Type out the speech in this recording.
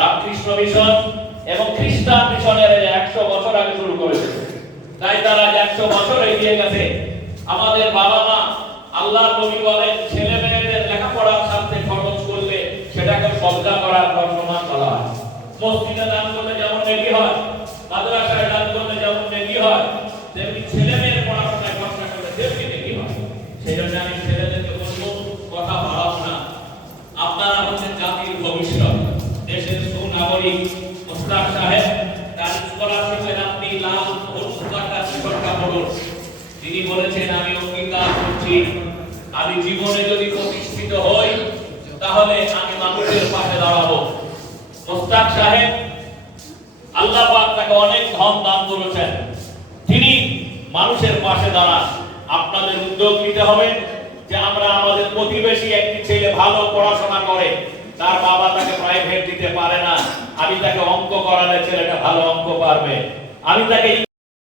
Ramakrishna mission এবং খ্রিস্টান মিশনের 100 বছর আগে শুরু করেছে। তাই তারা 100 বছর এগিয়ে গেছে। আমাদের বাবা মা আল্লাহর নবী বলেন ছেলে মেয়েদের লেখাপড়ার সাথে খরচ করলে সেটাকে সদকা করার সমান বলা হয়। মসজিদে দান করলে যেমন নেকি হয়, মাদ্রাসায় দান করলে যেমন নেকি হয়, তেমনি ছেলে মেয়ের পড়াশোনায় খরচা করলে তেমনি নেকি হয়। সেই জন্য আমি ছেলেদেরকে বলবো, কথা বাড়াও না। আপনারা হচ্ছেন জাতির ভবিষ্যৎ, দেশের সুনাগরিক। মুস্তাক সাহেব তার স্কলারশিপের আপনি লাখ টাকা সরকার করুন। তিনি বলেছেন আমি অঙ্গীকার করছি আমি জীবনে যদি প্রতিষ্ঠিত হই তাহলে আমি মানুষের পাশে দাঁড়াবো। মুস্তাক সাহেব আল্লাহ পাক তাকে অনেক ধন দান করেছেন, তিনি মানুষের পাশে দাঁড়ান। আপনাদের উদ্যোগ নিতে হবে যে আমরা আমাদের প্রতিবেশী একটি ছেলে ভালো পড়াশোনা করে, তার বাবা তাকে প্রাইভেট দিতে পারে না, আমি তাকে অঙ্ক করালে ছেলেটা ভালো অঙ্ক পারবে, আমি তাকে